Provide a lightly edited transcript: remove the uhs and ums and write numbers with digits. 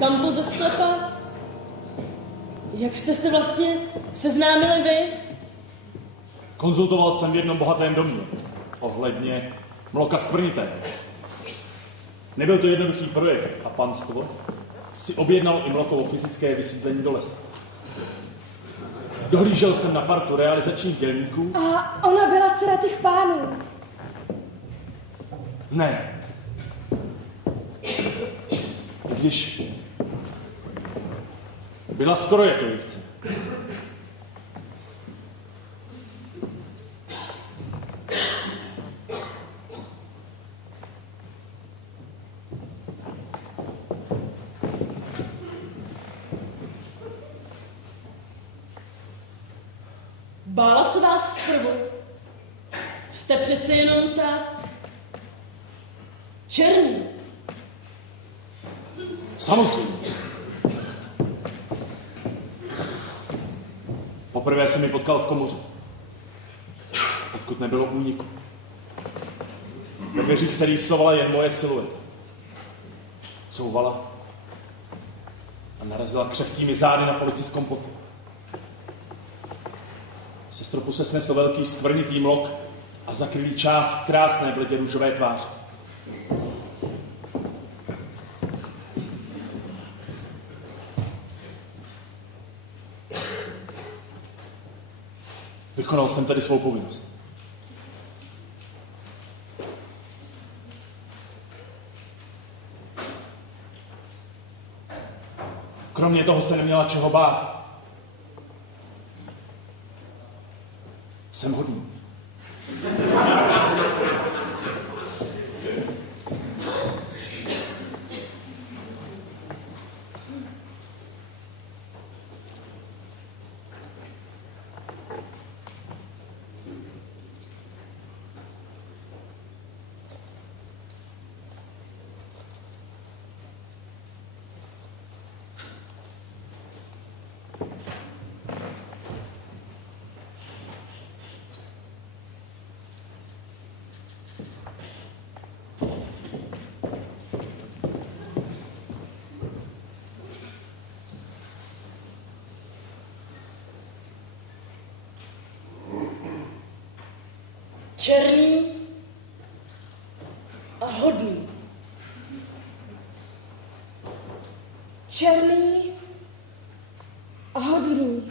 Kam to ze sklepa? Jak jste se vlastně seznámili vy? Konzultoval jsem v jednom bohatém domě ohledně mloka skvrnitého. Nebyl to jednoduchý projekt a panstvo si objednalo i mlokovo fyzické vysídlení do lesa. Dohlížel jsem na partu realizačních dělníků. A ona byla dcera těch pánů? Ne. I když byla skoro jako jich chce. Bála se vás zprvu. Jste přece jenom tak černý. Samozřejmě. Poprvé jsem ji potkal v komoře, odkud nebylo úniku. Ve dveřích se rýsovala jen moje silueta. Couvala a narazila křehkými zády na policistskou potu. Se stropu se snesl velký skvrnitý mlok a zakryl část krásné bledě růžové tváře. Vykonal jsem tedy svou povinnost. Kromě toho se neměla čeho bát. Jsem hodný. Černý a hodný. Černý a hodný.